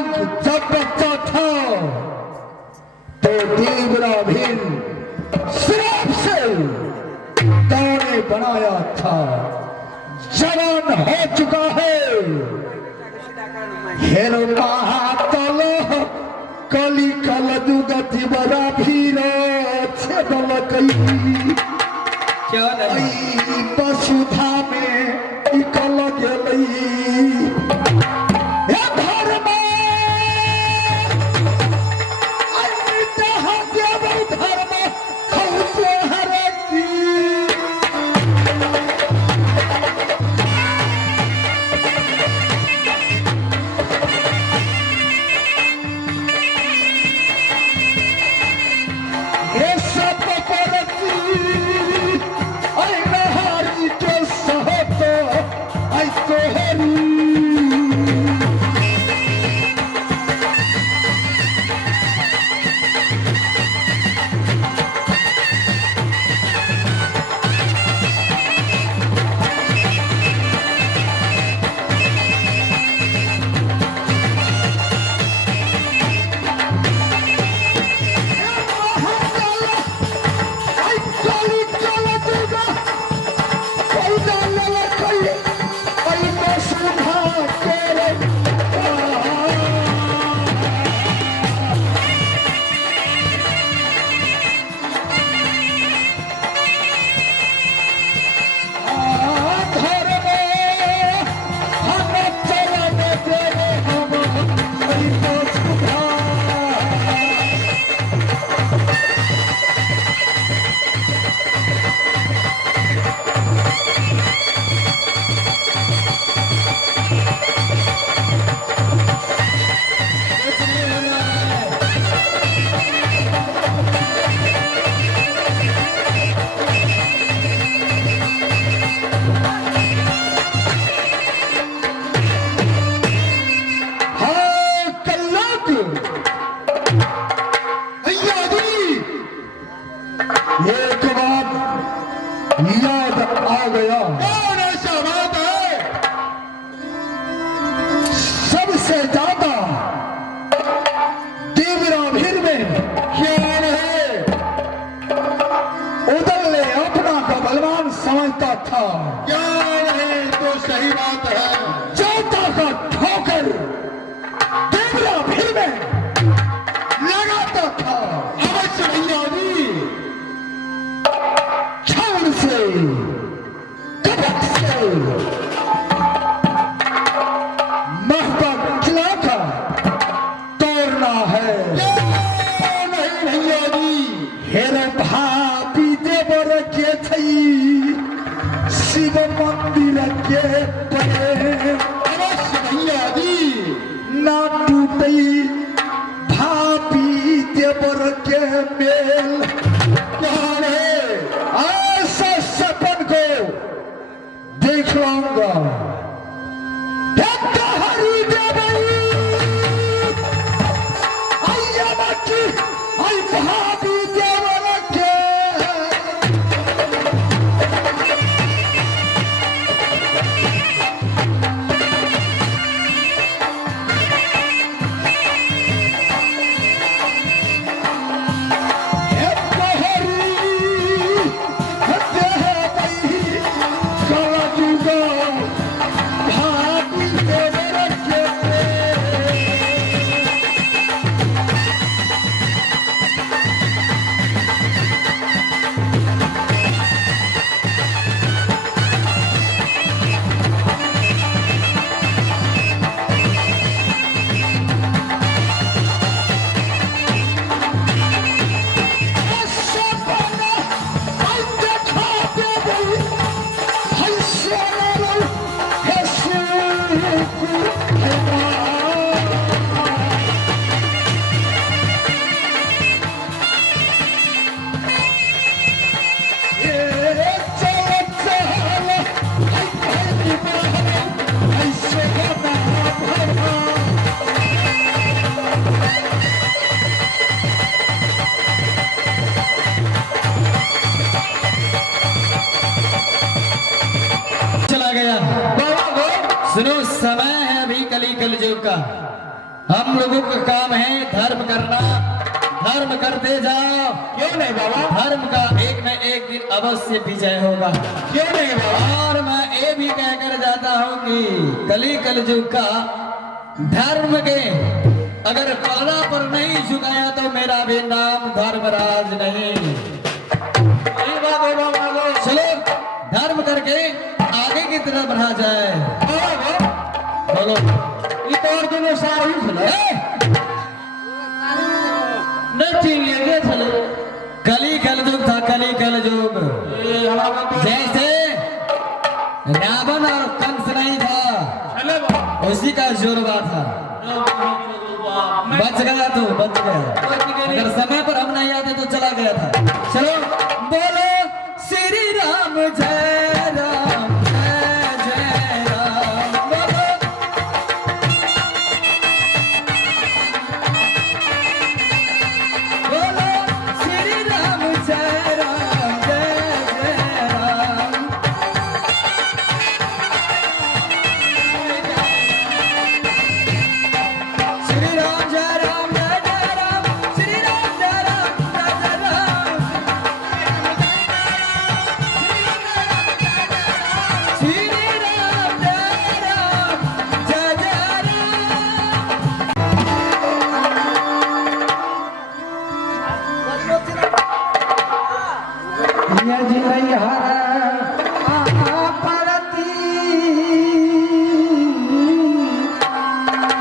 कलंक जब बच्चा था तो देवरा भी श्राप से दौड़े बनाया था। जवान हो चुका है हेरो महातल कली कल दुगति बड़ा भीर छेदल कई क्या नहीं वसुधा में इकल गेलई एक बात याद आ गया। कौन ऐसा बात है? सबसे ज्यादा देवराभीर में क्या है? उदल ने अपना का बलवान समझता था। क्या है तो सही बात है। चौथा का ठोकर देवराभीर में लगाता था। अवश्य भैया जी, छान से कपट से महबा किला का तोड़ना है। क्यों नहीं भैया जी? हेरे भाभी देवर के थई शिव मंदिर के परे अवश्य भैया जी, ना टूटई भाभी देवर के मेल। कौन है? ऐसा सपन को देख लूंगा। हरी देवई आइया बाकी आई भाभी देवर के हम लोगों का काम है धर्म करना, धर्म करते जाओ। क्यों नहीं बाबा? धर्म का एक न एक दिन अवश्य विजय होगा। क्यों नहीं बाबा? और मैं ये भी कहकर जाता हूँ कि कली कलयुग का धर्म के अगर पलड़ा पर नहीं झुकाया तो मेरा भी नाम धर्मराज नहीं। सही बात है बाबा। चलो धर्म करके आगे की तरफ बढ़ा जाए। बोलो ये तो और दोनों सारे ही सुना। कली कलयुग था, कली कलयुग। जैसे रावण और कंस नहीं था उसी का जोरबा था। बच गया तो बच गया, अगर समय पर हम नहीं आते तो चला गया था। चलो बोलो श्री राम जय राम जय जय राम। बोलो बोलो श्री राम जय राम जय जय राम। श्री राम जय राम जय जय राम। श्री राम जय राम जय जय राम। श्री राम जय राम जय जय राम। ये जी नहीं हारा परती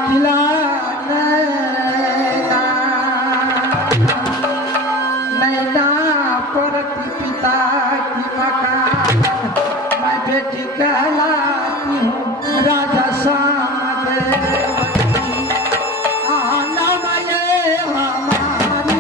किला नैना परती पिता की मकान मैं बेटी कहलाती हूँ राजा श्याम देवती आना ये हमारी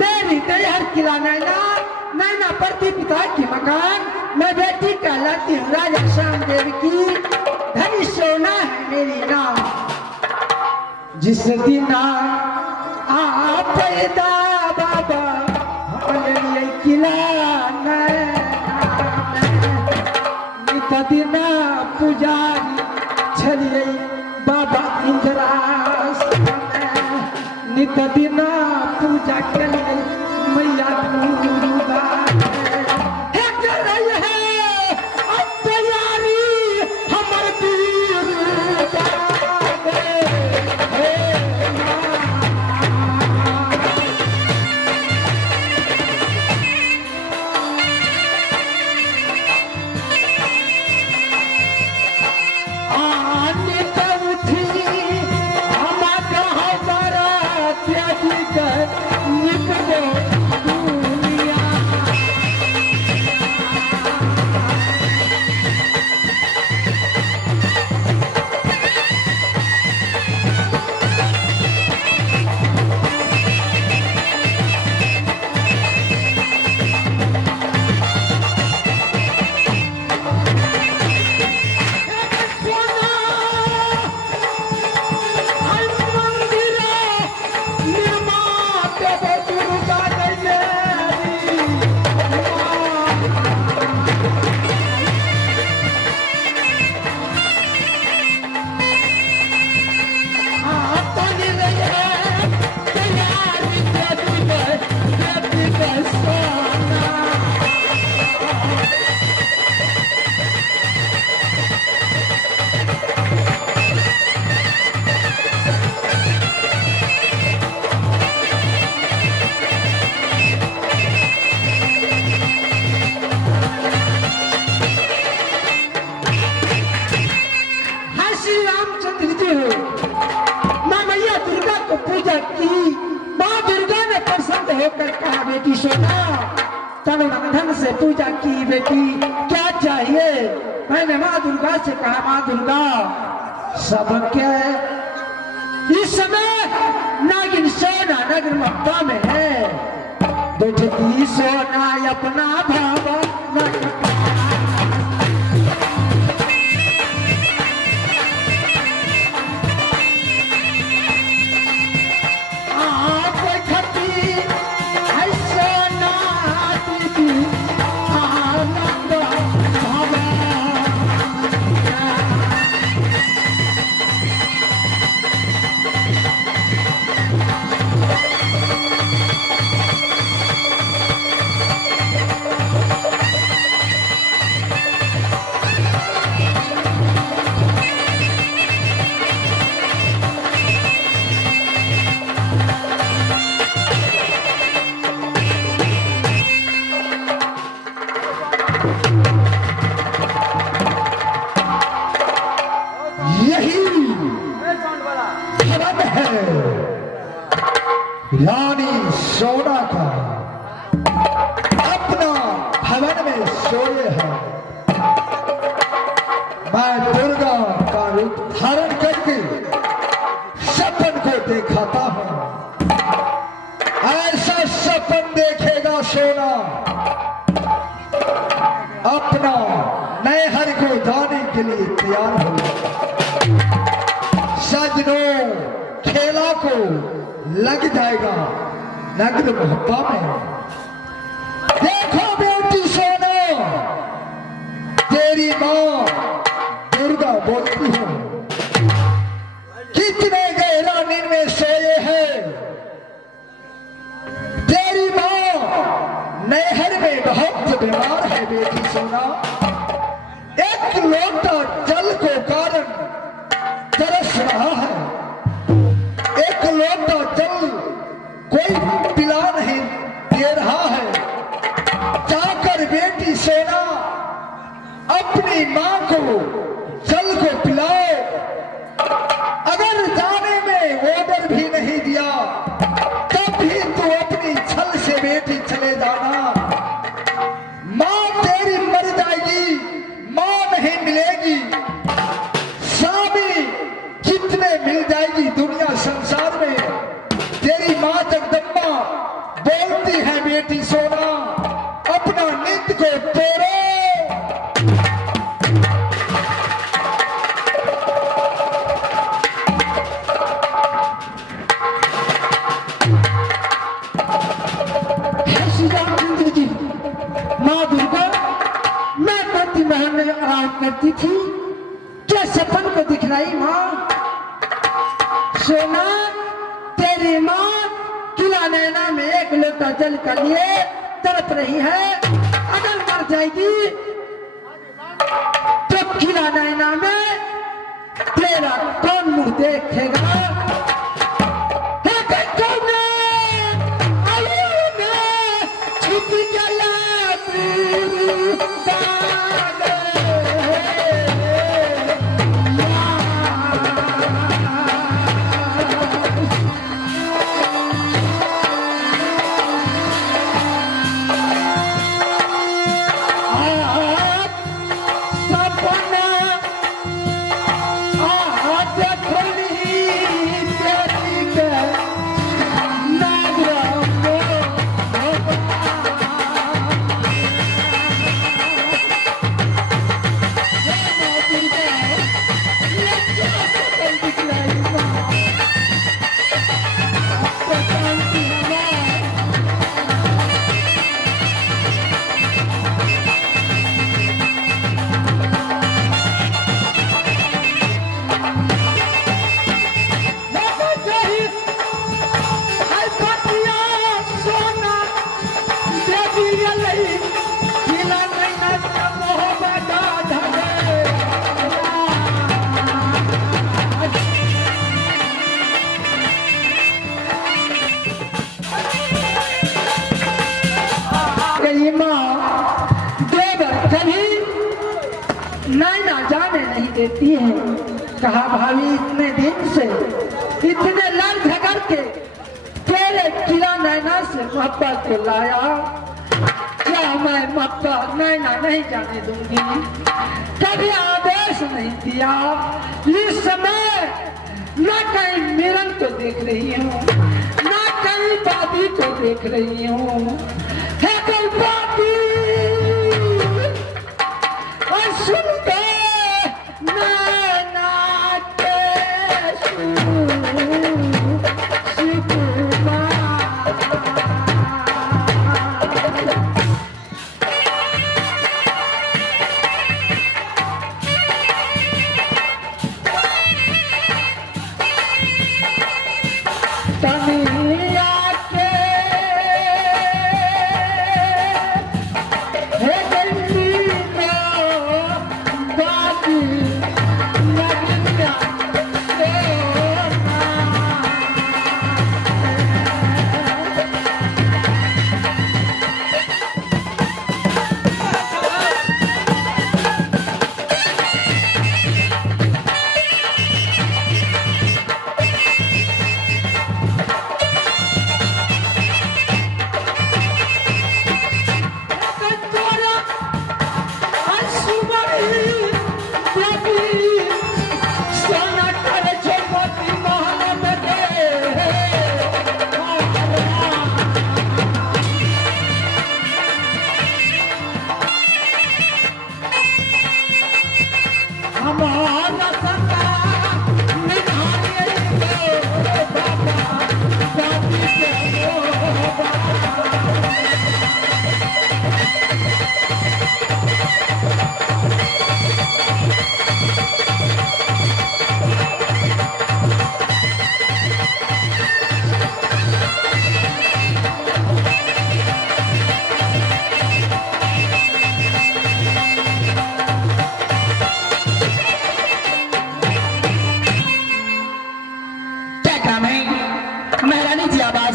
मेरी तैयार किला नैना नैना पड़ती पिता की मकान मैं बेटी कहलाती हूँ राजा श्याम देव की धनी सोना है मेरी नाम जिस दिन आप पैदा बाबा हमारे किला नैना नित दिन पुजारी छलिए बाबा इंद्रास नित दिन पूजा के लिए मैया दुर्गा है कर रही है अब तैयारी हमर दुर्गा हे नित उठी निकलो दुनिया पूजा की। माँ दुर्गा ने प्रसन्न होकर कहा बेटी सोना तन धन से पूजा की बेटी, क्या चाहिए? मैंने माँ दुर्गा से कहा माँ दुर्गा सब क्या है? इस समय नागिन सोना नगर मक्का में है, बेटी सोना अपना भाव रानी सोना का अपना भवन में सोए है। मैं दुर्गा का रूप धारण करके सपन को दिखाता हूं। ऐसा सपन देखेगा सोना, अपना नैहर को जाने के लिए तैयार हो। सजनों खेला को लग जाएगा नगद मोहब्बा में। देखो बेटी सोना, तेरी माँ दुर्गा बोलती है कितने गहरा नींद में सोए हैं। तेरी माँ नहर में बहुत बीमार है बेटी सोना। एक लोटा जल को कारण तरस रहा है। एक लोटा जल कोई पिला नहीं दे रहा है। जाकर बेटी सोना अपनी माँ को जल को पिलाओ। अगर जाने में ऑर्डर भी नहीं दिया तब भी तू अपनी छल से बेटी चले जाना। माँ तेरी मर जाएगी, माँ नहीं मिलेगी। स्वामी कितने मिल जाएगी दुनिया संसार में। तेरी माँ जगदम्बा बोलती है बेटी सोना अपना नित्य को तोड़ो। माँ दुर्गा मैं प्रति महल में आराम करती थी, क्या सपन को दिखलाई माँ? सोना तेरी माँ किला नैना में एक लोटा जल के लिए तड़प रही है। अगर मर जाएगी तो किला नैना में तेरा कौन मुंह देखेगा? देती है। कहा भाभी इतने दिन से इतने लड़ झगड़ के मप्पा को लाया, क्या मैं मप्पा नैना नहीं जाने दूंगी? कभी आदेश नहीं दिया। इस समय न कहीं मिलन को देख रही हूँ, न कहीं बाबी को देख रही हूँ। है कोई बाबी और सुन दे नैना के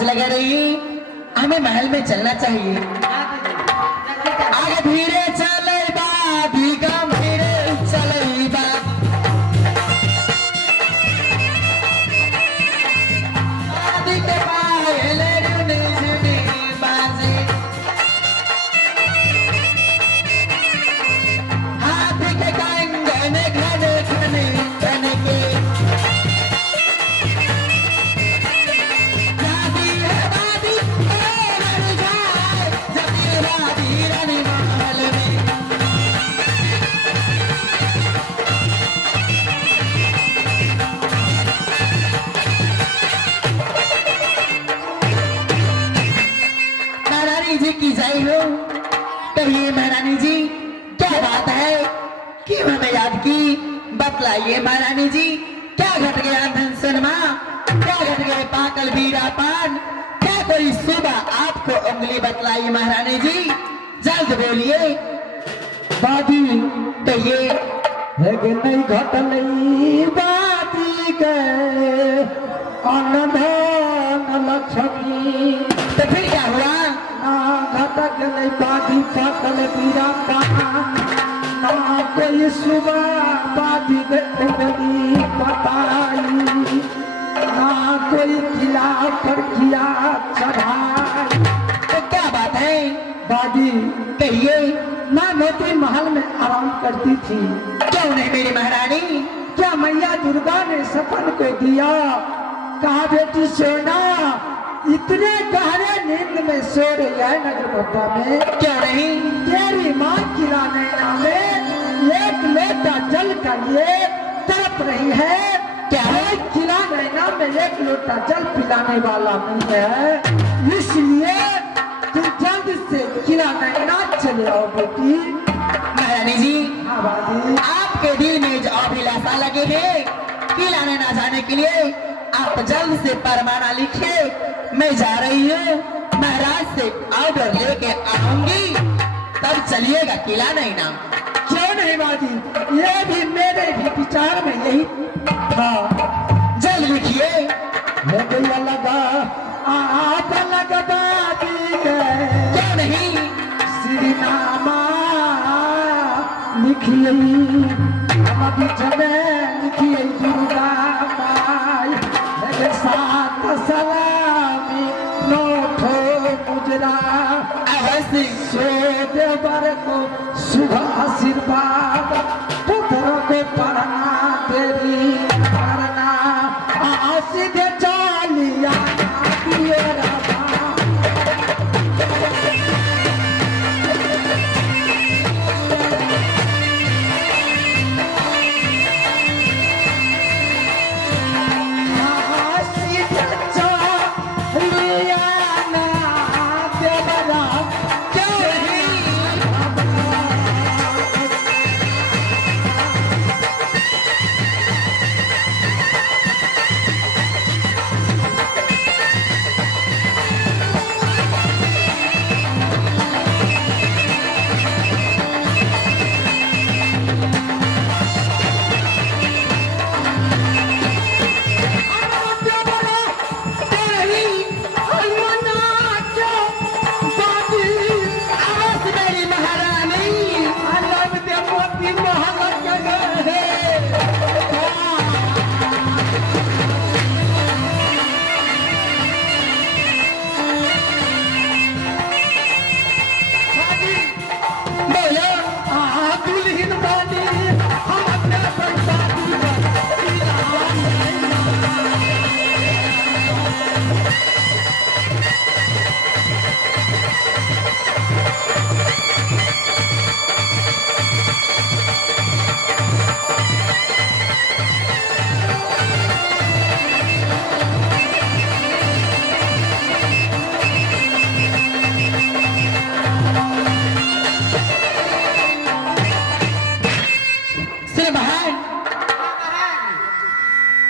लगा रही, हमें महल में चलना चाहिए। आगे धीरे चले बा, धीगा धीरे चले बा। आदि के पायले गुने गुने बाजे, हाथी के कंगने घने घने घने के। की जय हो। कहिए महारानी जी, क्या बात है, क्यों हमें याद की? बतलाइए महारानी जी, क्या घट गया धन सनमा, क्या घट गए पाकल बीरा पान, क्या कोई सुबह आपको उंगली बतलाई महारानी जी? जल्द बोलिए। बाबी कहिए। है कि नहीं घटलई बाबी के अनधन लक्ष्मी। तो फिर क्या हुआ? घटक नहीं बाधी पाकल पीरा पान, ना कोई सुबह बाधी उंगली बताई, ना कोई किला पर किया चढ़ाई। तो क्या बात है बाजी? कहिए। मैं मोती महल में आराम करती थी। क्यों नहीं मेरी महारानी? क्या मैया दुर्गा ने सपन को दिया, कहा बेटी सोना इतने गहरे नींद में सो रही है नगरपता में? क्यों नहीं? तेरी माँ किला नैना में एक लोटा जल का लिए तड़प रही है। क्या किला नैना में एक लोटा जल पिलाने वाला नहीं है, इसलिए तुम जल्द से किला नैना चले आओ बेटी। महारानी जी, हाँ बाजी। आपके दिल में जो अभिलाषा लगे है किला नैना जाने के लिए, आप जल्द से परमाना लिखिए। मैं जा रही हूँ, महाराज से ऑर्डर लेके आऊंगी, तब चलिएगा किला नैना। क्यों नहीं बाजी, ये भी मेरे भी विचार में यही था। जल्द लिखिए। लगा आप लग बाजी गए। क्यों नहीं? श्री नामा लिखिए, हम बीच में लिखिए दुर्गा माई, सात सलामी नोठो नमस्ते। देवर को शुभ आशीर्वाद, पुत्र को पढ़ना देवी करना, सीधे चालिया दिए राधा।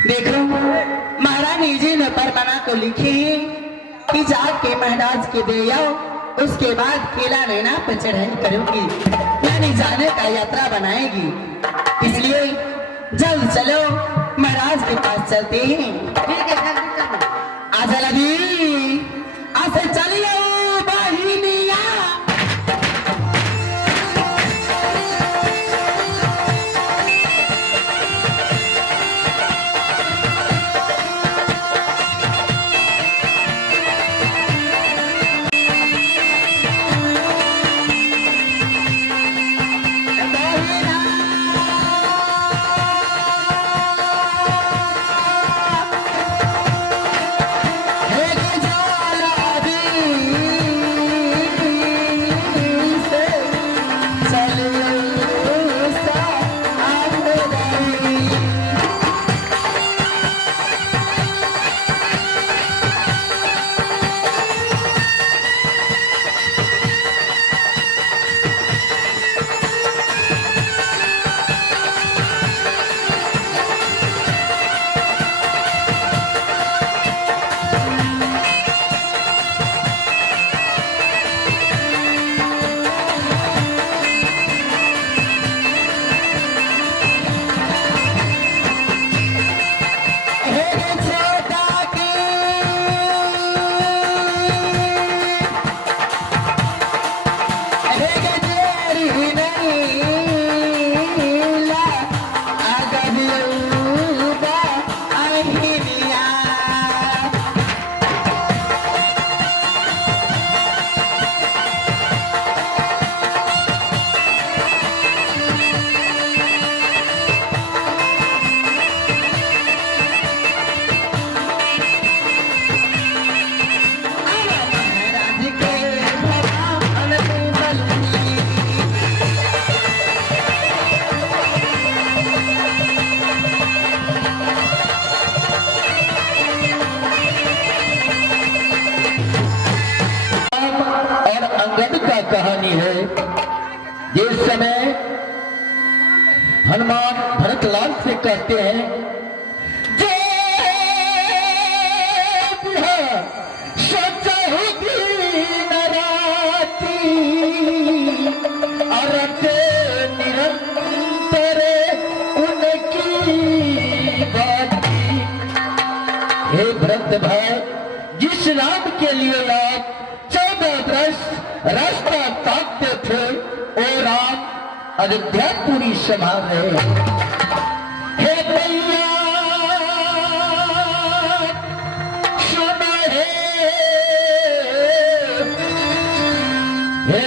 देख लो महारानी जी ने परमना को लिखी कि जाके महाराज के दे आओ, उसके बाद किला नैना पर चढ़ाई करूंगी, यानी जाने का यात्रा बनाएगी। इसलिए जल्द चलो महाराज के पास चलते हैं। आजा लगी आसे चलिए बहिनिया। कहानी है। जिस समय हनुमान भरतलाल से कहते हैं निरंतर उनकी बाती। हे भरत भाई, जिस राम के लिए आप 14 वर्ष रास्ता ताकते थे, ओ राम अयोध्यापुरी संभाल रहे हैं। हे भैया सुनो, हे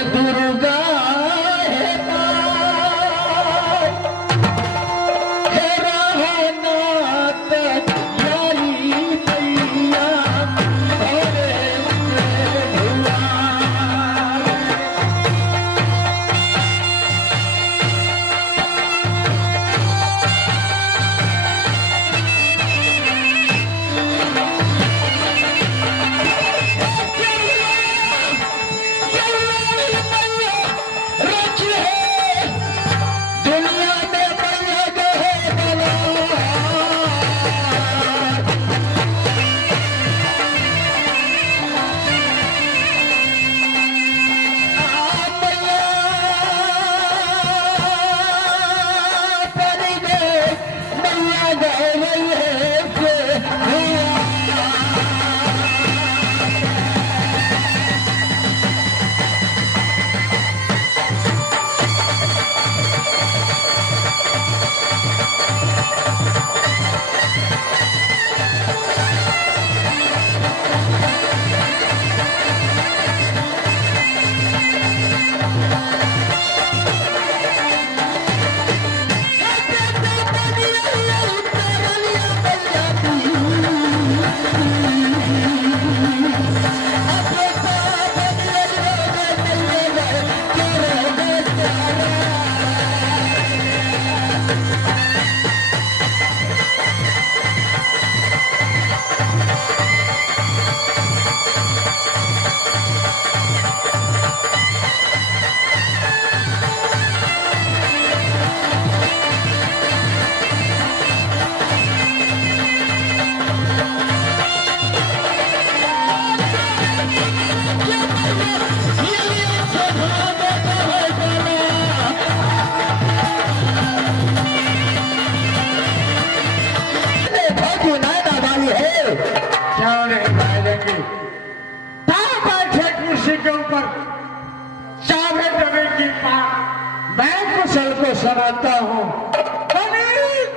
सुनाता हूँ।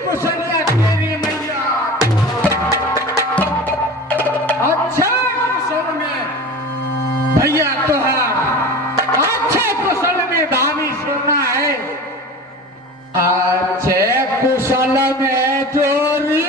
कुशलिया तेरी मैया, अच्छा कुशल में भैया तोहार, अच्छे कुशल में धामी सुनना है, अच्छे कुशल में चोरी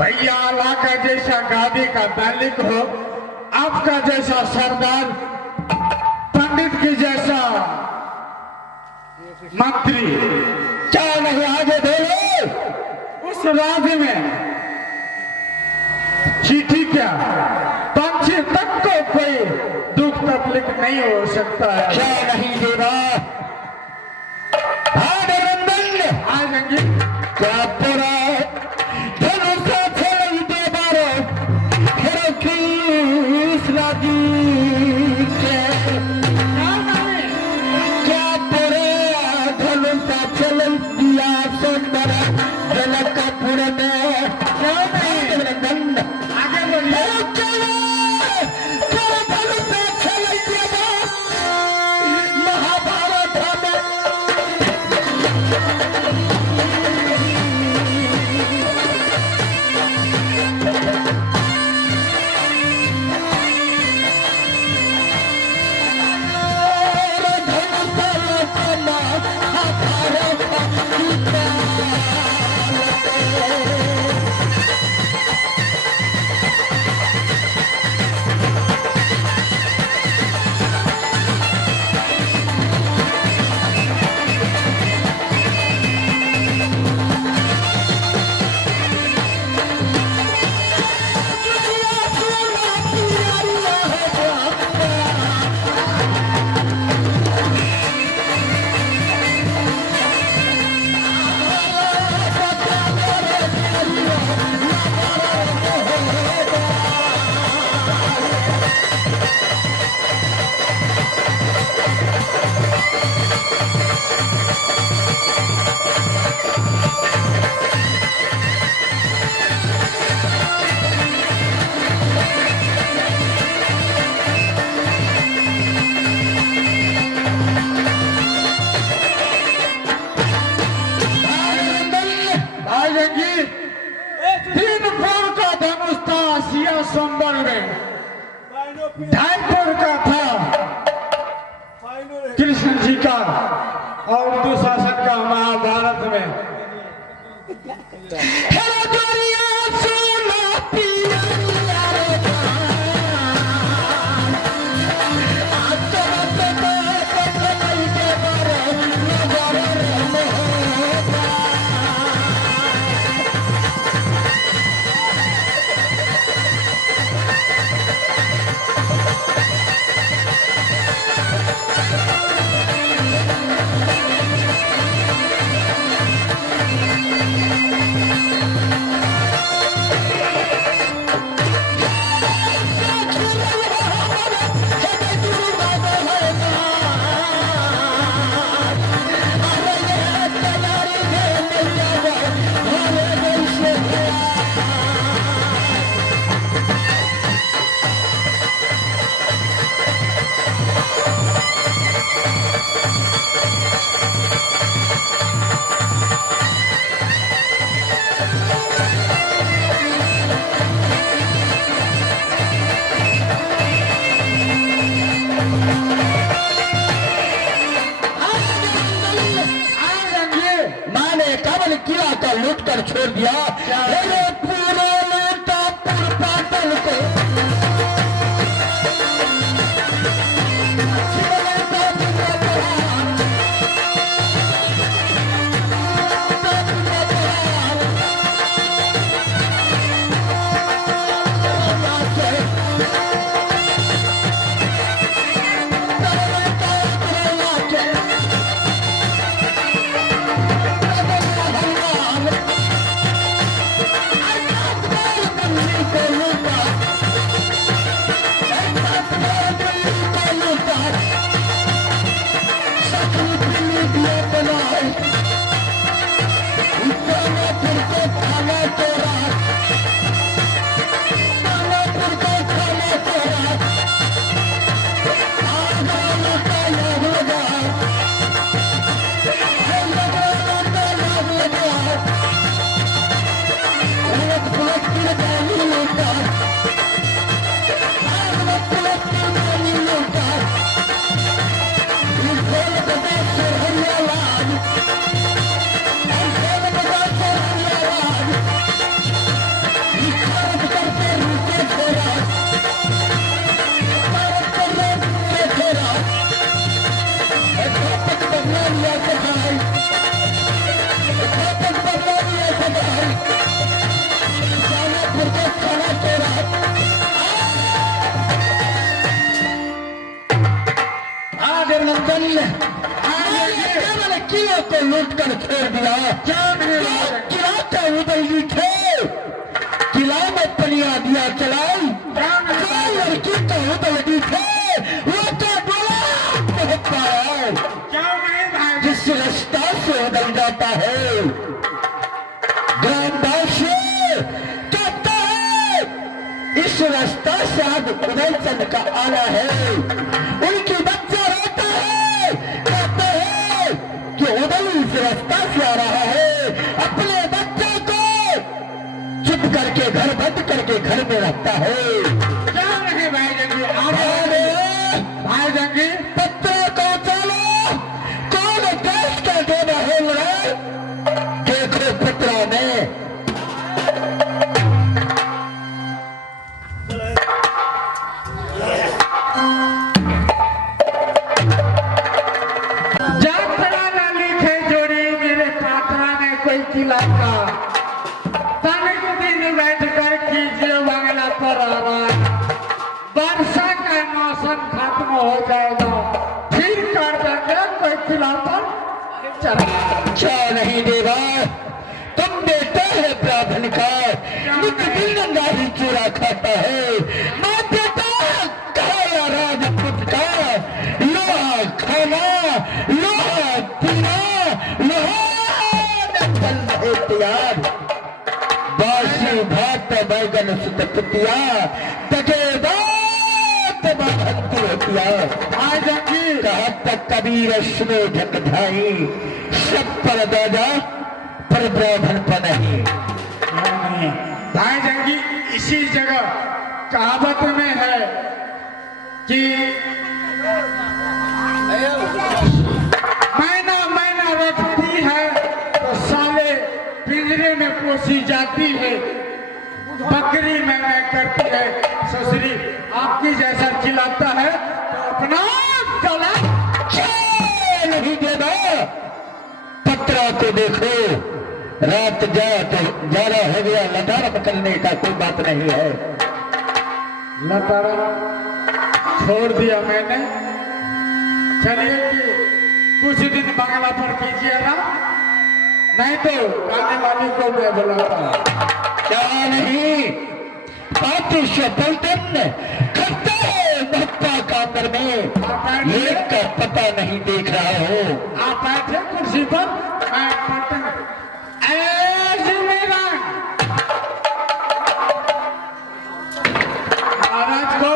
भैया अल्लाह का जैसा गादी का मालिक हो, आपका जैसा सरदार, पंडित के जैसा मंत्री, क्या नहीं आगे बोलो। उस राज्य में चिट्ठी क्या, पंछी तक को कोई दुख तकलीफ नहीं हो सकता है। क्या नहीं देवा क्या पूरा संबल में 250 का था कृष्ण जी का, और दुशासन का महाभारत में। कर छोड़ दिया। अरे पूरे लूटा पुर पाटल को किला को लूट कर छोड़ दिया। किला का उदयी थे, किला में पनिया दिया चलाई। लड़की का उदयी थे, वो तो डोला पाया जिस रास्ता से उदल जाता है। ग्रामवासी कहता है इस रास्ता से आज उदय चंद का आना है। उनकी बच्चा रोता है, कहते हैं कि उदय इस रास्ता से आ रहा है। अपने बच्चे को चुप करके घर बंद करके घर में रखता है। क्या नहीं भाई जंगी, भाई जंगी पत्र को चलो कौन देश का देना है लड़ाई। देखो पत्रा में जात्रा न लिखे जोड़ी मेरे पात्रा ने कोई किला का। तनिक दिन बैठ कर कीजिए बंगला पर आराम। वर्षा का मौसम खत्म हो जाएगा, फिर कर देंगे कोई किला पर चढ़ा। क्या नहीं देवा, तुम बेटा है ब्राह्मण का, नित दिन नंगाही चूरा खाता है। मैं बेटा कहा राजपूत का, लोहा खाना लोहा पीना लोहा चल रहे तैयार। बासी भात बैगन सुत पुतिया तकेदात बाधंती होतिया। भाई जंगी कहा तक कबीर सुनो ढकधाई, सब पर दादा पर ब्राह्मण पर नहीं। भाई जंगी इसी जगह कहावत में है कि मैना मैना रखती है तो साले पिंजरे में पोसी जाती है। बकरी मैना करती है ससुरी आपकी जैसा खिलाता है तो अपना गला नहीं देना। पत्रा को देखो, रात ज्यादा हो गया, लतारम करने का कोई बात नहीं है। लतारा छोड़ दिया मैंने। चलिए कि कुछ दिन बंगला पर कीजिएगा, नहीं तो गाने वाले को मैं बुलाता। क्या नहीं पापी पलटन करता है बप्पा कातर में, ये का पता नहीं देख रहा हो। आप बैठे कुर्सी पर, मैं पलटन महाराज को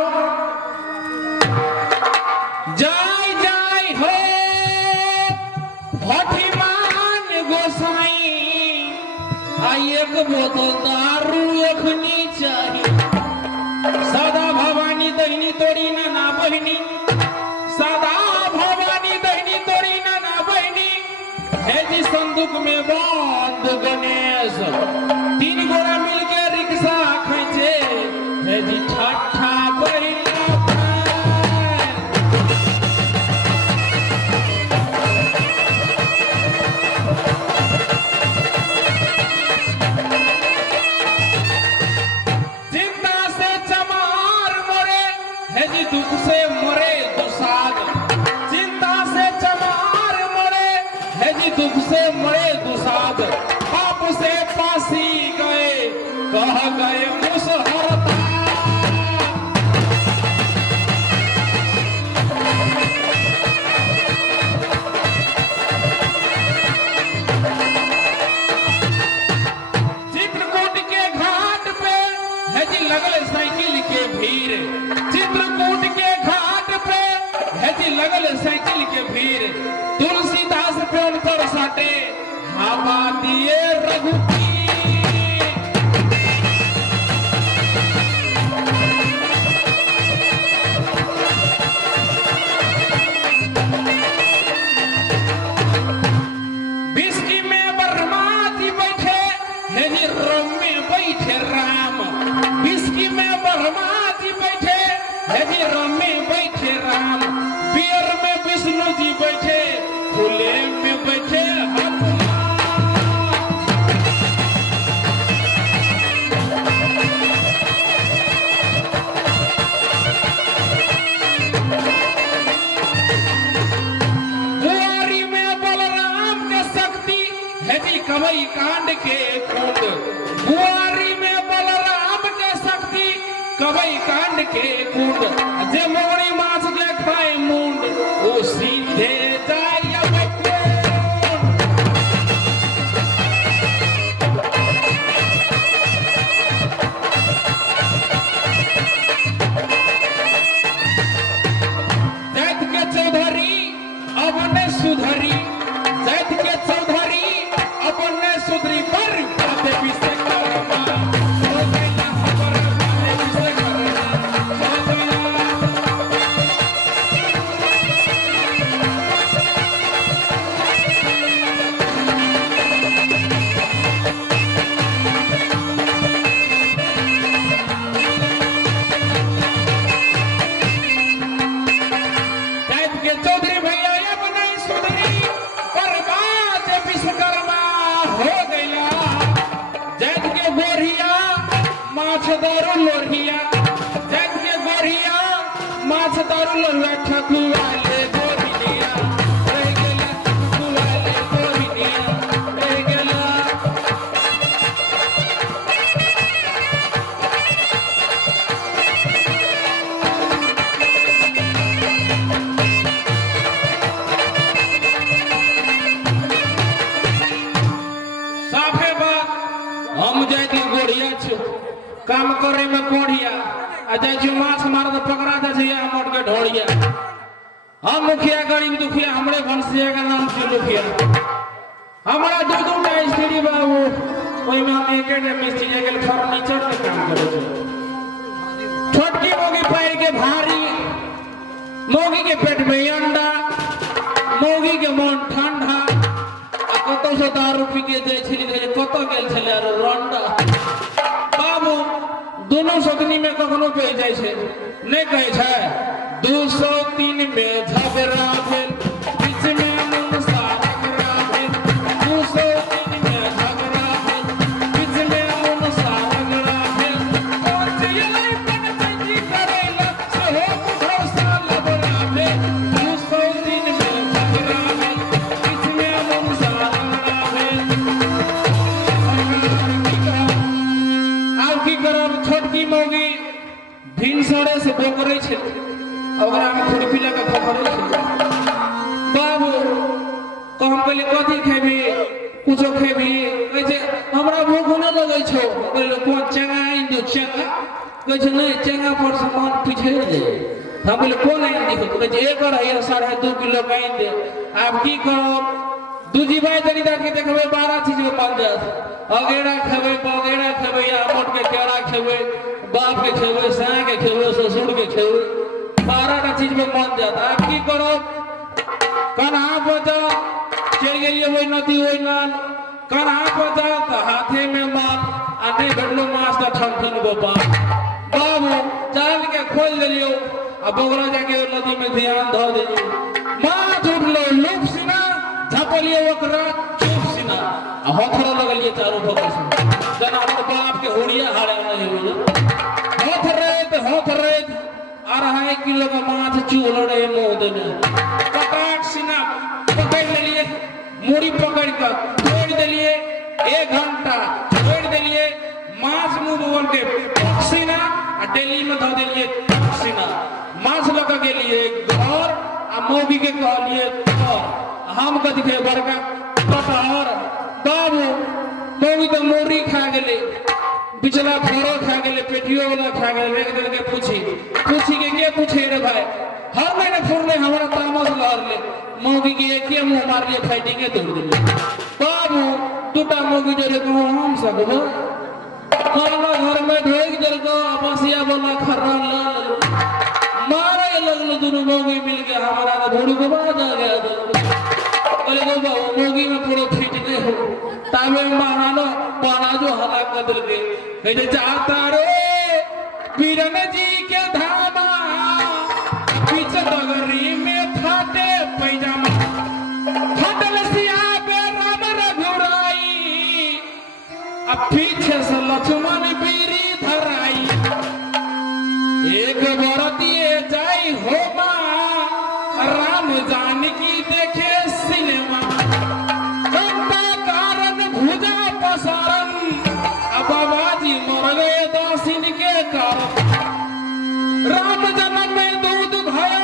जय जय हो भटिमान गोसाई। एक बोतल दारू एखनी चाहिए। सदा भवानी दहिनी तोड़ी ना बहिनी, सदा भवानी दहिनी तोड़ी ना बहिनी। हे जी बंदूक में बंद गणेश, 3 गोरा मिलके रिक्शा खींचे है जी ठट्ठा बैला चिंता से चमार मरे है जी दुख से मरे दुसाद, चिंता से चमार मरे है जी दुख से मरे दुसाद, बाप से फांसी गए कह गए मुसहरता। चित्रकूट के घाट पे है जी लगल साइकिल के भीड़, चित्रकूट के घाट पे है जी लगल साइकिल के भीड़, तुलसीदास पे उन पर साटे हवा दिए रघुपीर। बिस्की में बरमाती बैठे है जी रम में बैठे राम, बिस्की में बरमाती बैठे है जी रम में बैठे राम, बियर में विष्णु जी बैठे खुले में बैठे हनुमान। बुआरी में बलराम के शक्ति है जी कवई कांड के कुंड, बुआरी में बलराम के शक्ति कवई कांड के कुंड, जे मोगरी माछ के खाए मुंड वो सीधे जाय बकुंड। जात के चौधरी अब ने सुधरी, जात के चौधरी अब ने सुधरी, पर बाते पीछे करमा हो गया खबर बाते पीछे करमा हो गया। जात के चौधरी भैया अब नहीं सुधरी, पर बाते विश्वकर्मा हो गया। जात के गोरिया माछ दारू लोरिया, जात के गोरिया माछ दारू लोरिया, ठकुआ ले गोरिया रह गेला, ठकुआ ले गोरिया रह गेला। साफे बात हम जाए थी गोरिया छु काम करे में कोढ़िया आ जाए छु माछ मार तो पकड़ा दे छै हमर के ढोड़िया। हम मुखिया गरीब दुखिया हमरे भंसिया का नाम छै मुखिया, हमारा दू टा स्त्री बाबू ओइ में हम एके मिस्त्री के फर्नीचर के काम करे छै। छोटकी मोगी पैर के भारी, मोगी के पेट में अंडा, मोगी के मन ठंडा, कतौ से दारू पी के जाय छली कहै कत गेल छले आरो रंडा। बाबू दोनों सदनी में कखनो पे जाय छै नहीं कहै छै 203 में झगड़ा भेल, बीच में मुनसा झगड़ा भेल, 203 में झगड़ा भेल, बीच में मुनसा झगड़ा भेल, पहुंच गेलै पंचायती करैला सेहो भरोसा लबड़ा भेल, 203 में झगड़ा भेल, बीच में मुनसा झगड़ा भेल। आब की करब, छोटकी मौगी भिनसरे से बोकरै छै, ओकरा में खुरपी लगा पकड़ै छै। बाबू कहम कहले कथी खेबी, कुछो खेबी, कहै छै हमरा भूख न लगै छौ, कहले कोन चेंगा आइन दो चेंगा, कहै छै नहीं चेंगा पर से मन पिछड़ जाए। हम बोले कोन आइन दी, कहै छै एक और 2.5 किलो का आइन दे। आब की करब, दूजी भाई जनी के देखबै 12 चीज में बन जात, अगेरा खेबै, बगेरा खेबै, या मोट के केरा खेबै, बाप के खेबै, साँ के खेबै, ससुर के खेबै, 12 चीज में मन जाता। आप की करो, कन्हा बजा चल गई वही नदी वही नाल कन्हा पर जाओ तो हाथे में माल आने घटलो मास का ठनठन गोपाल बाबू जाल के खोल दिलियो अब बगरा जाके नदी में ध्यान धो दिलियो माछ उठलो लुक सिना झपलियो ओकरा चुप सिना हथरा लगलिए चारों पकड़ से जना हमर बाप के होड़िया हारे नहीं हो हथ रेत आ रहा है किलो का माछ चूल रहे मुंह देने कटाट सिना पकड़ लिए मुड़ी पकड़ कर छोड़ दिलिए 1 घंटा छोड़ दिलिए माछ मुंह बोल के पक्षिना डेली में धो दिलिए पक्षिना माछ लगा के लिए घर आ मौगी के कहलिए हम कथी के बड़का कटहर बाबू मौगी तो मोरी खा गेले पिछला फरो खा गेले पेटियो वाला खा गेले एक दिन के पूछी के पूछे रे भाई हर महीने फुरने हमारा तामस लहर ले मौगी के एक मुंह मार लिए फाइटिंग के तोड़ दिले बाबू टूटा मौगी जरे को हम सकबो खाना घर में ढोक जल को बसिया वाला खर्रा मारे लगलो दोनों मौगी मिल के हमारा का धोड़ी को बाज आ गया बोले गो बाबू मौगी में पूरा फिट नहीं हो तामे महानो पाना जो हला कदल के हे जाता रे पीरन जी के धामा पीछे डगरी में फाटे पैजामा फटल सिया पे राम रघुराई अब पीछे से लक्ष्मण बीरी धराई एक बरतिए जाई होमा राम जानकी देखे सिनेमा भुजा पसारन अब बाबाजी मर गए दासिन के कारण राम जन्म में दूध भयो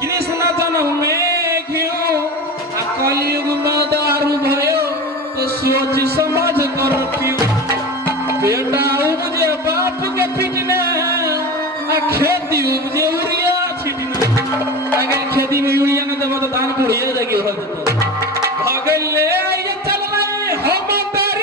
कृष्ण जन्म में घियो कलयुग में दारू भयो तो सोच समझ कर पियो बेटा उपजे बाप के पिटने खेती उपजे यूरिया छिटने अगर खेती में यूरिया न देबो तो धान बुढ़िया जाके हो जतो भगल ले ये चल रहे हम अंदर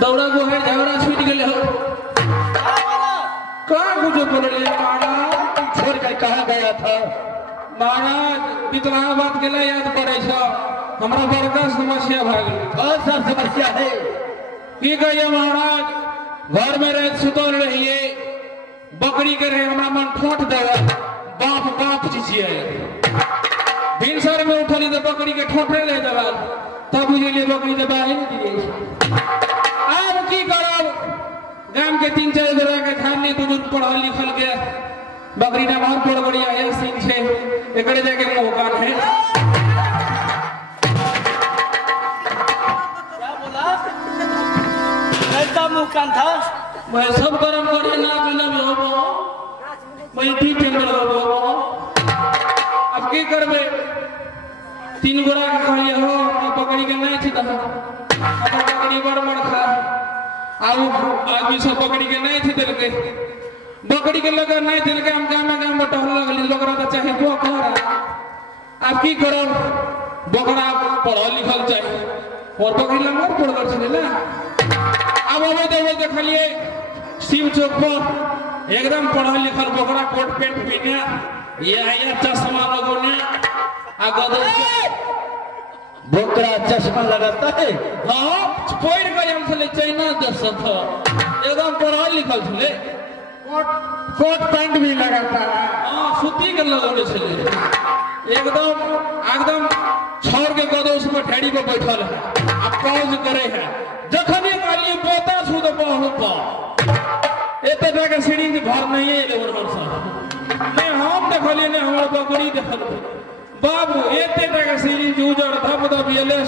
दौड़ा को है झगड़ा छूट गए हो कहाँ कुछ बोले महाराज छोड़ कर कहाँ गया था महाराज बितला बात के लिए याद पड़े छ हमरा बड़का समस्या भ गेल कौन सा समस्या है की कहिए महाराज घर में रह सुतल रहिए बकरी के रहे हमरा मन ठोट देवे बाप छिए भिनसर में उठली तो बकरी के ठोटे ले देवा तब बुझलिए बकरी दे बाहे नहीं दिए अब की करब गांव के 3-4 गोरा के खाने दूर पढ़ल लिखल के बकरी ना मार पड़ बढ़िया है सीन छे एकड़े जाके मुंह कान है क्या बोला कैसा मुंह कान था मैं सब गरम करे ना बिना भी होबो मैं ठीक टेंडर होबो अब की करबे 3 गोरा के कहलिए हो बकरी के नहीं थी दहा बकरी बड़ खा आउ आदमी सब बकरी के नहीं थी दिल के बकरी के लगा नहीं दिल के हम गांव में टहल लगली लोग रहता चाहे बकरा अब की करब बकरा पढ़ल लिखल चाहिए और पकड़ लंगर पड़गर से ना अब हमें देखलिए शिव चौक पर एकदम पढ़ल लिखल बोकरा कोट पैंट पहने ये आया चश्मा लगोने अगदर बोकरा चश्मा लगाता है। हाँ पढ़ गए हमसे ले चाइना दस था एकदम पढ़ल लिखल छले कोट पैंट भी लगाता है। हाँ सूती के लगोने छले एकदम छोड़ के गदोस पर ढेड़ी पर बैठल है अब पौज करे है जखन ये मालिए पोता सुध बहुत एते के सीढ़ी के घर नहीं है लेवर वर्ष नहीं हम देखलिए ने हमर बकरी देखल बाबू एते के सीढ़ी के उजड़ धप धप येले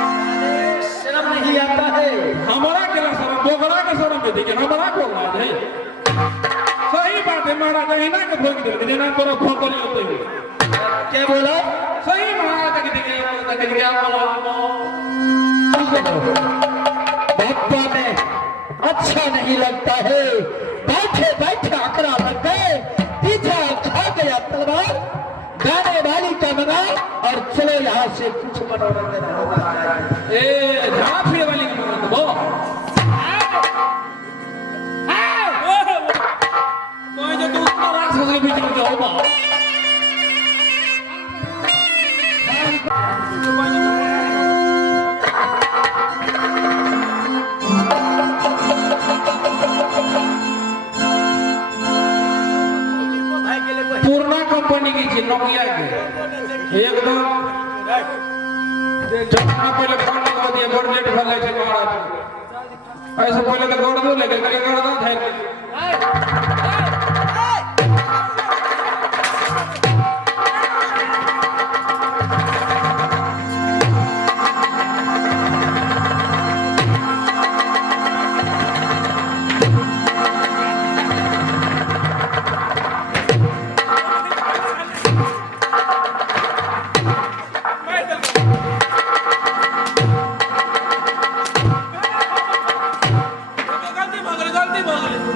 शर्म नहीं आता है। हमारा केला शर्म बोकरा के शर्म में देखिए हमारा को लाज है सही बात है महाराज हिना के भोग दे देना तोरा भोकरी होते हुए क्या बोला? सही महाराज के देखिए क्या बापा में अच्छा नहीं लगता है। बैठे बैठे आकड़ा लग गए पीछा खा गया तलवार गाने वाली का मना और चलो यहाँ से कुछ मनोरंजन होगा। ए झाड़ा फिर वाली की बात वो कोई जो तू उतना राक्षस के बीच में जाओ बा पूर्णा कंपनी की थी नोकिया की एकदम जब पहले फोन लगा दिया बड़ लेट भर ले महाराज ऐसे पहले तो गड़ दो लेके गड़ दो धैर्य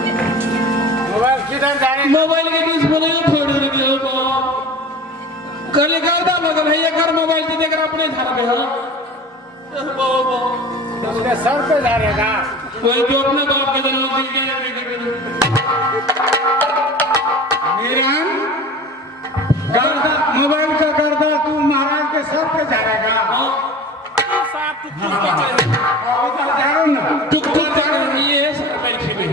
मोबाइल किधर जा रहे मोबाइल के बीच में नहीं फोड़ रहे हो कल करदा मगर है ये कर मोबाइल से देकर अपने घर पे हो उसके सर पे जा रहेगा। कोई जो अपने बाप के जन्मदिन के मीरान गर्दा मोबाइल का गर्दा तू महाराज के सर पे जा रहेगा। अभी जा रहे ना टुक टुक कर रही है सर बैठी में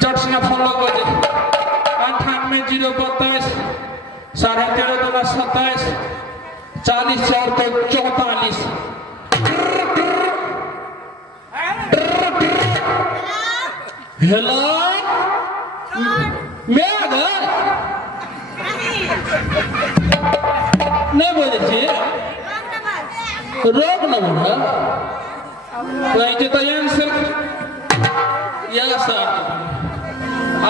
चट से फोन लगा दे 98 032 13 27 40 44 हेलो मैं आ गया नहीं बोले छी रोक न बोला कहीं के तैयार से या सर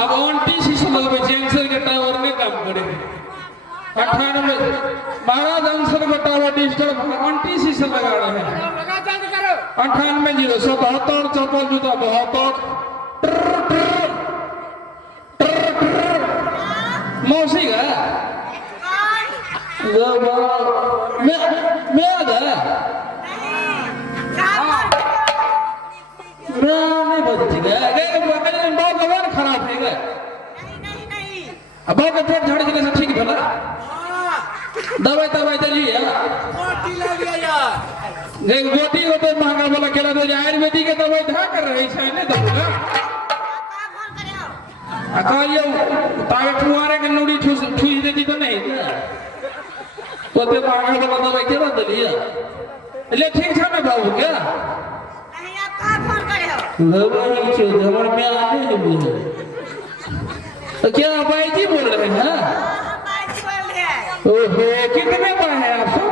अब 29 से लोग जेंसर के टावर में काम करे 98 महाराज आंसर का टावर डिजिटल 29 से लगा रहे हैं 98 077 चौपन जूता 72 मौसी का मैं आ गया नहीं बदती गया बहुत गवान खराब है गए अब का पेट झाड़ के ठीक भला दवाई दवाई चलिए एक गोटी हो तो महंगा वाला केला तो आयुर्वेदिक के दवाई धा कर रही है नहीं दबूगा कहियो तावे फुहारे के नूड़ी ठूस देती तो नहीं तो महंगा वाला दवाई केला दिलिए ले ठीक है ना बाबू क्या हमर में आने नहीं तो क्या भाई जी बोल रहे हैं ओहो कितने पर है आप सब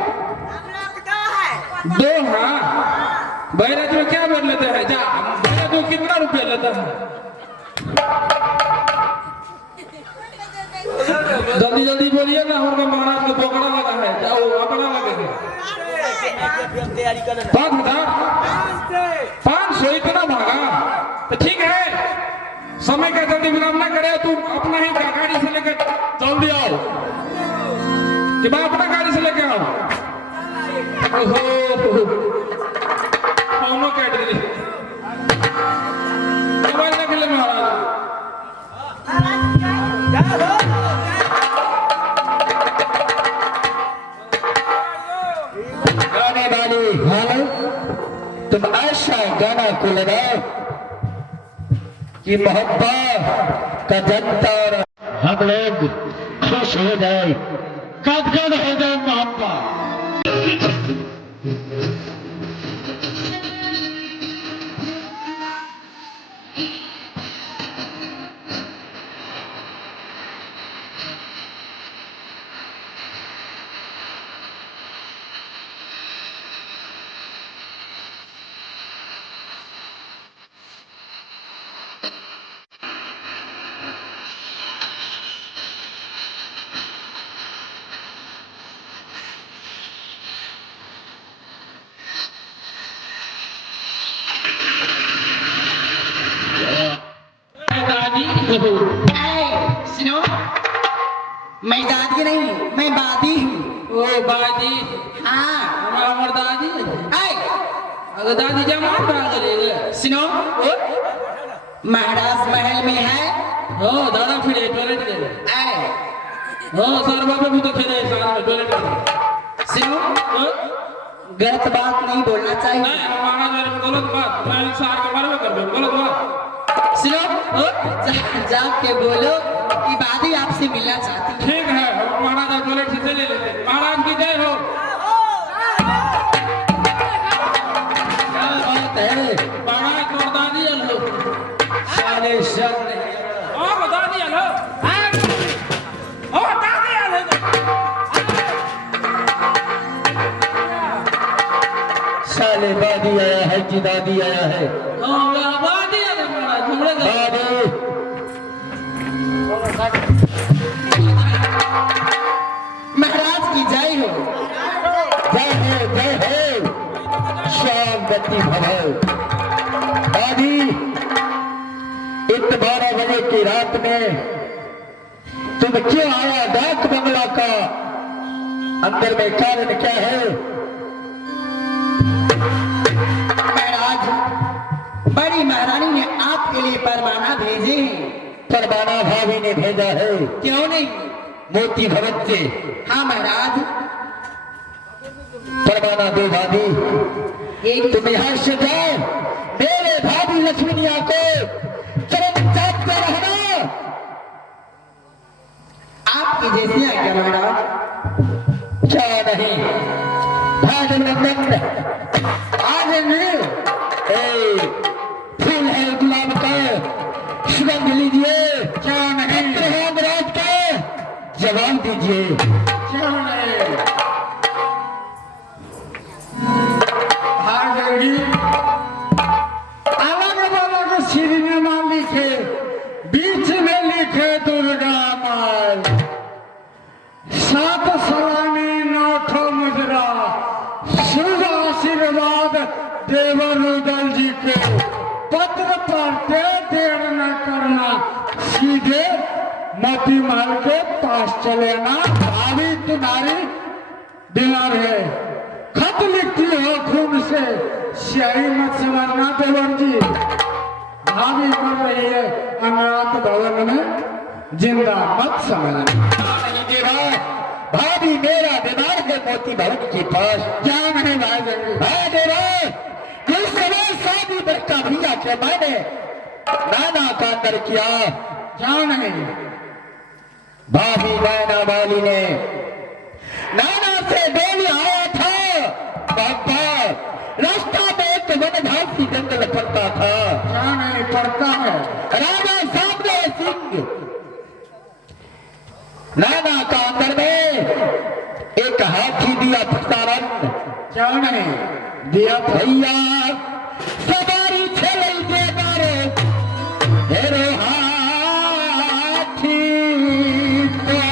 2 हाँ बैराज में क्या बोल लेते हैं जा बैराज में कितना रुपया लेता है जल्दी जल्दी बोलिए ना हमारे महाराज को पकड़ा लगा है जाओ अपना लगे है 5000 500 इतना महंगा तो ठीक है समय का प्रति विराम ना करे, तुम अपना ही गाड़ी से लेकर जल्दी आओ कि मैं अपना गाड़ी से लेकर आओ। ओहो फोनो काट दी मोबाइल ना मिले महाराज। गाने वाली हाल तुम ऐसा गाना को लगाओ कि मोहब्बत का जनता और हम लोग खुश हो जाए, गदगद हो जाए मोहब्बत। सुनो, मैं दादी नहीं, मैं बादी हूँ। ओ बाजी हाँ, हमार दादी ऐ, अगर दादी जमा करेगा सुनो, महाराज महल में है। हो दादा फिर टॉयलेट गए ऐ, हो सर बाबा भी तो खेले साथ में टॉयलेट गए। सुनो, गलत बात नहीं बोलना चाहिए। नहीं हमारा जो गलत बात मैं सार के बारे में कर दूं गलत बात। सुनो, जाग के बोलो कि बादी आपसे मिलना चाहती है। ठीक है महाराज टॉयलेट से चले लेते हैं। महाराज की जय हो। क्या बात है? महाराज तो दादी लो सारे शर ओ दादी लो ओ दादी लो साले दादी आया है कि दादी आया है? हां बादी है महाराज हमरे दादी महाराज की जय हो। जय हो जय हो, श्याम गति भव। दादी इत 12 बजे की रात में तुम क्यों आया डाक बंगला का? अंदर में कारण क्या है? महाराज, बड़ी महारानी ने आपके लिए परवाना भेजे हैं। परवाना भाभी ने भेजा है क्यों नहीं? मोती भवन से। हाँ महाराज, परवाना दो भाभी। एक तुम यहाँ से जाओ, मेरे भाभी लक्ष्मीनिया को चरण चाटते रहना। आपकी जैसी है क्या महाराज? क्या नहीं भाजनंदन आज नहीं फूल है गुलाब का, सुगंध लीजिए। क्या नहीं राज का जवाब दीजिए। क्या नहीं भागेगी अलग अलग श्री में ना लिखे, बीच में लिखे दुर्गा माल। 7 सलामी 9 मुजरा, शुभ आशीर्वाद देवर रुदल जी को। पत्र पढ़ते देर न करना, सीधे मोती महल के पास चले आना। भाभी तुम्हारी डिनर है। खत लिखती हो खून से, स्याही मत समझना देवर जी। भाभी कर रही है अनाथ भवन में, जिंदा मत समझना। नहीं देवा, भाभी मेरा बीमार है मोती भवन के पास। क्या नहीं भागेंगे? हाँ देवा, इस समय शादी बच्चा भैया के मैंने नाना का अंदर किया। क्या नहीं? भाभी नैना वाली ने नाना से डोली आया था। बाबा रास्ता में एक वनघासी जंगल पड़ता था। क्या नहीं पड़ता है? राजा सामने सिंह नाना का अंदर में एक हाथी दिया प्रसारण। क्या नहीं दिया था? भैया सवारी छेले दे मारो हेरो हाथी का।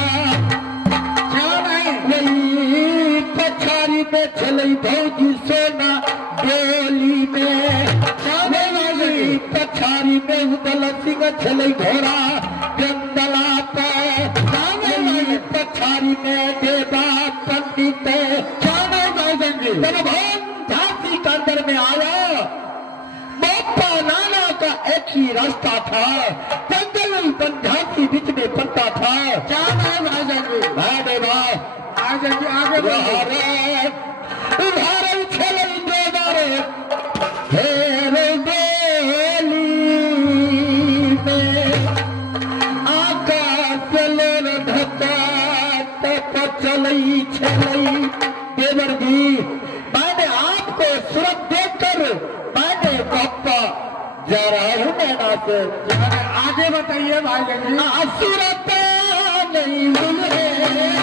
क्या नहीं? वही पछाड़ी में छेले भौजी सोना डोली में। क्या नहीं जाएंगे पछाड़ी में उदल सिंह छले घोड़ा जंगला पे पछाड़ी में देवा पंडित जाने जाएंगे जब हम झांसी के अंदर में आया बापा नाना का एक ही रास्ता था जंगल झांसी बीच में पड़ता था जाना जाएंगे आगे उदाहरण छले इंद्रदारे हेरे बेली में आकाश लोर धक्का तप चलई छलई देवर जी मैंने आपको सूरत देखकर मैंने पापा जा रहा हूँ नैना से आगे बताइए भाई जी सूरत नहीं मिले